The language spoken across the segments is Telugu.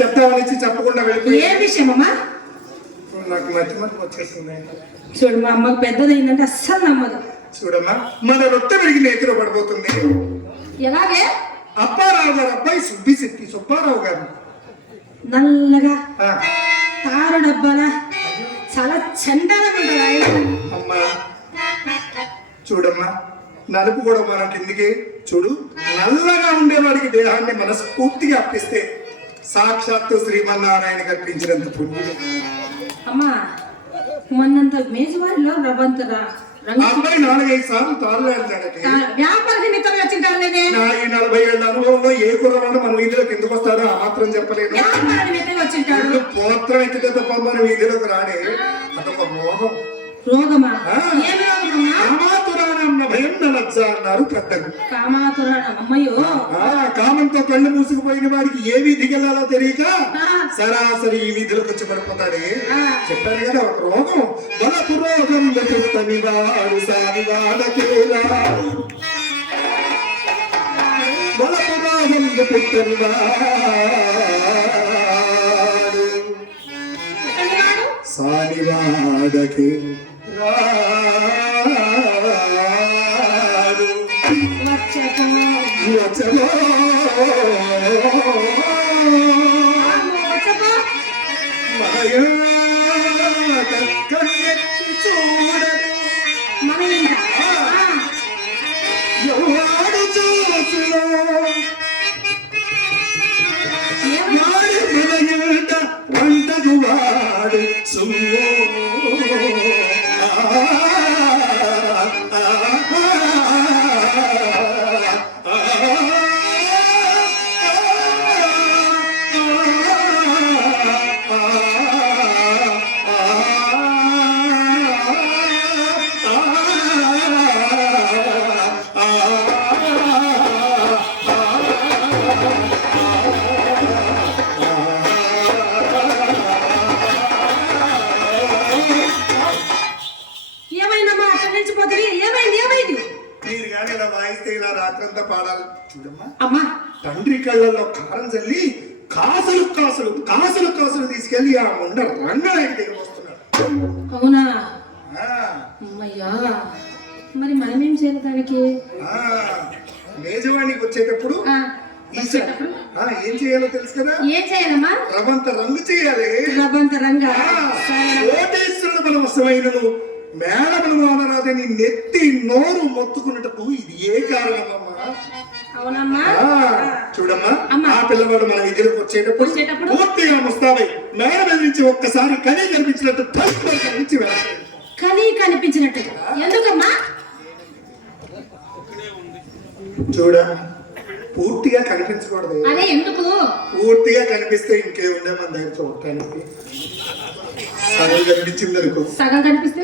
చెప్తామని చెప్పకుండా వెళ్ళిపోయి ఏ విషయమమ్మా? నాకు మధ్య మధ్య వచ్చేసింది. చూడు, మా అమ్మకు పెద్దదైందంటే అస్సలు నమ్మదు. చూడమ్మా, మన రొట్టె విరిగి నేతిలో పడిపోతుంది. ఎలాగే? అప్పారావు గారు అబ్బాయి సుబ్బిశెట్టి సుబ్బారావు గారు నల్లగా తారు డబ్బాలా చాలా చండాలంగా ఉంటాడు ఆయన. అమ్మా చూడమ్మా, నలుపు కూడా మనం కిందికి చూడు. నల్లగా ఉండేవాడికి దేహాన్ని మనస్ఫూర్తిగా అప్పిస్తే సాక్షాత్తు శ్రీమన్నారాయణ కల్పించినంత పుణ్యం. అమ్మా, మొన్నంత మేజవారిలో రవ్వంతరా అబ్బాయి 4-5 సార్లు తాళ్ళాడట. వ్యాపార నిమిత్తం వచ్చింటారులేదే. నా ఈ 40 ఏళ్ళ అనుభవంలో ఏ కుర్రవాడు మన వీధిలోకి ఎందుకు వస్తాడో ఆ మాత్రం చెప్పలేదు. వ్యాపార నిమిత్తం వచ్చింటాడు. పోత్రం ఎత్తితే తప్ప మన వీధిలోకి రాడే. అదొక రోగం. రోగమా? ఏమి రోగమమ్మా? కామాతురాణం భయం నలజ్జ అన్నారు పెద్దలు. కామాతురాణం అమ్మయ్యో. కామంతో కళ్ళు మూసుకుపోయిన వాడికి ఏ వీధికి వెళ్ళాలో తెలియక సరాసరి ఈ వీధిలోకి వచ్చి పడిపోతాడే. చెప్పాను కదా, ఒక రోగం. బలపు రోగం వాడు సానివాడకేలా. బలపు రోగం పుట్టని వాడు సానివాడకే వచ్చలో కన్నెత్తి చూడదు ఎవడు చూసులో వాడు మనయుట వంటకు వాడు సుమో. రాత్రంతా పాడాలి. చూడమ్మా, అమ్మా తండ్రి కళ్ళల్లో కారం చల్లి కాసులు కాసులు కాసులు కాసులు తీసుకెళ్లి ఆ ముండ రంగనాయకి దగ్గర వస్తున్నాడు. అవునా? అమ్మయ్యా, మరి మనమేం చేయాలి దానికి? మేజవాణికి వచ్చేటప్పుడు ఏం చేయాలో తెలుసు కదా? ఏం చేయాలమ్మా? రవంత రంగు చేయాలి. రవంత రంగా కోటేశ్వరుడు మన వశమైనను మేడములు వానరాదని నెత్తి నోరు మొత్తుకున్నటకు ఇది ఏ కారణమమ్మా? అవునమ్మా. చూడమ్మా, ఆ పిల్లవాడు మన విద్యలకు వచ్చేటప్పుడు పూర్తిగా ముస్తాబై మేడ నుంచి ఒక్కసారి కనీ కనిపించినట్టు కనిపించి కనీ కనిపించినట్టు. ఎందుకమ్మా? చూడ, పూర్తిగా కనిపించకూడదు. అదే ఎందుకు? పూర్తిగా కనిపిస్తే ఇంకేముండే మన దగ్గర చూడటానికి. సగం కనిపించింది అనుకో, సగం కనిపిస్తే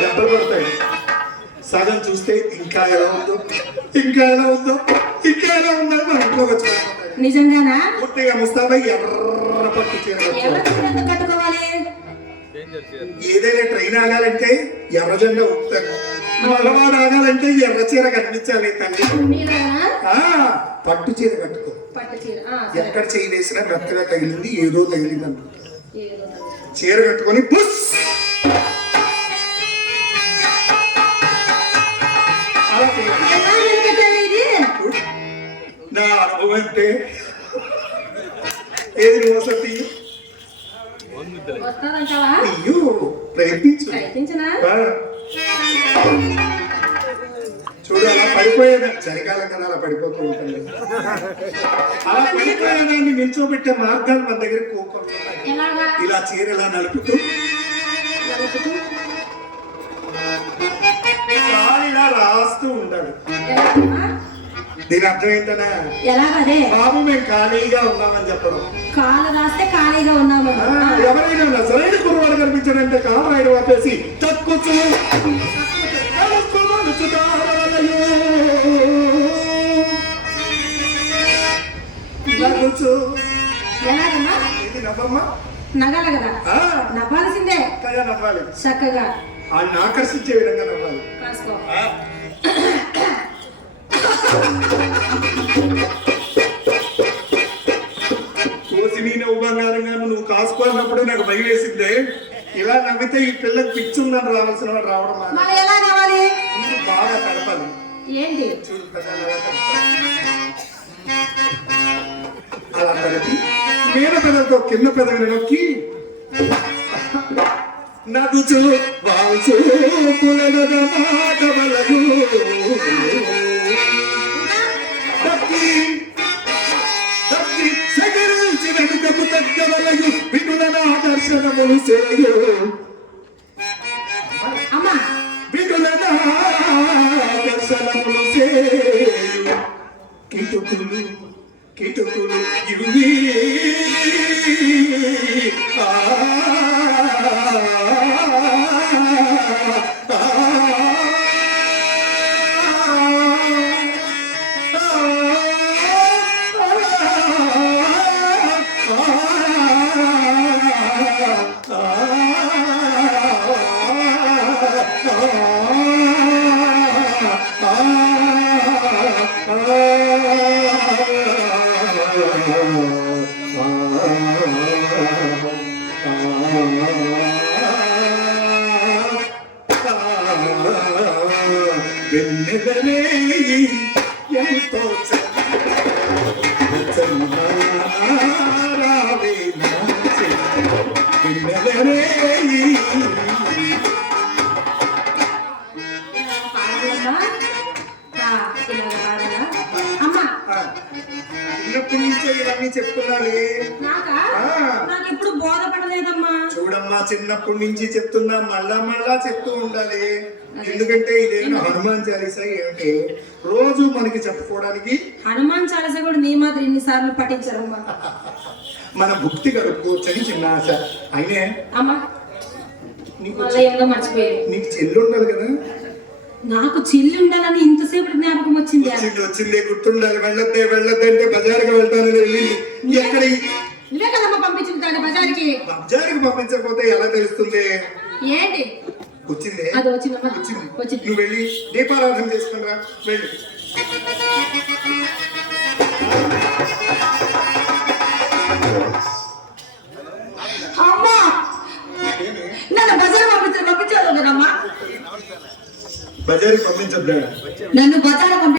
దెబ్బలు పడతాయి. సగం చూస్తే ఇంకా ఎలా ఉందో ఇంకా ఎలా ఉందో ఇంకా ఎలా ఉందో మన ఇంట్లో వచ్చి నిజంగానా? పూర్తిగా ముస్తాబై ఎర్ర పట్టు చీర కట్టుకోవాలి. ఏదైనా ట్రైన్ ఆగాలంటే ఎర్ర జెండా ఊపుతారు. మగవాడు ఆగాలంటే ఎర్ర చీర కనిపించాలి. తల్లి పట్టు చీర కట్టుకో. ఎక్కడ చేయి వేసినా మెత్తగా తగిలింది, ఏదో తగిలింది అంట. చీర కట్టుకొని పుస్ నా అనుభవం అంటే ఏది వసతి అయ్యో ప్రయత్నించు. చూడు, అలా పడిపోయేది చలికాలం కదా, అలా పడిపోతూ ఉంటుంది. అలా పడిపోయేదాన్ని నిల్చోబెట్టే మార్గాలు మన దగ్గర కోపం. ఇలా చీర ఇలా నలుపుతూ ఇలా రాస్తూ ఉండాలి. దీని అర్థం ఏంటనా? బాబు మేము ఖాళీగా ఉన్నామని చెప్పడం. కాలు రాస్తే ఖాళీగా ఉన్నాము. ఎవరైనా సరైన కుర్రవాడు కనిపించాడంటే కాలు రాయడం ఆపేసి తక్కువ నగాలి కదా, నవ్వాల్సిందే. నవ్వాలి చక్కగా, ఆయన ఆకర్షించే విధంగా నవ్వాలి. భయం వేసిందే. ఇలా నవ్వితే ఈ పిల్లకి పిచ్చి ఉందని రావాల్సిన వాడు రావడం మానేశాడు. మరి ఎలా కావాలి? బాగా కలపాలి. ఏంటి? చూడు పెదాలు అలా కలపాలి. అలా కలిపి మీద పెదలతో కింద పెదవిని నొక్కి నవ్వుచు వాల్చు పులగదమాగవలగు దక్కి దక్కి సగరించి వెనుకకు తగ్గవలగు వినులన ఆదర్శనములు చేయు అమ్మా వినులన ఆదర్శనములు చేయు కిటుకులు కిటుకులు ఇవి వెన్నెలనే ఎంతో రావే వెన్నెలనే అమ్మా చిన్నప్పటి నుంచే ఇవన్నీ చెప్తున్నానే. నాకా? ఆ. నాకు ఎప్పుడు బోధపడలేదమ్మా. చూడమ్మా, చిన్నప్పటి నుంచి చెప్తున్నా, మళ్ళా మళ్ళా చెప్తూ ఉండాలి. ఎందుకంటే ఇదేమో హనుమాన్ చాలీసా ఏమిటి రోజు మనకి చెప్పుకోవడానికి. హనుమాన్ చాలీసా కూడా నీ మాత్రం ఎన్నిసార్లు పఠించరమ్మా. మన భక్తి గడుపుకోవచ్చని చిన్న ఆశ. అయినే అమ్మా నీకు మళ్ళీ ఏందో మర్చిపోయాను. నీకు చెల్లి ఉండాలి కదా. నాకు చెల్లి ఉండాలని ఇంతసేపు జ్ఞాపకం వచ్చింది. వచ్చిందే గుర్తుండాలి. వెళ్ళొద్దే వెళ్ళొద్దే అంటే బజార్కి వెళ్తానని వెళ్ళింది. ఎక్కడ నువ్వే కదమ్మా పంపించింది దాన్ని బజార్కి. బజార్కి పంపించకపోతే ఎలా తెలుస్తుంది? ఏంటి వచ్చిందే? అది వచ్చిందమ్మా. వచ్చింది. వచ్చింది. నువ్వు వెళ్ళి దీపారాధన చేసుకునిరా. వెళ్ళి అమ్మా నన్ను బజార్ పంపించాను కదమ్మా. బజార్కి పంపించొద్దా? నన్ను బజార్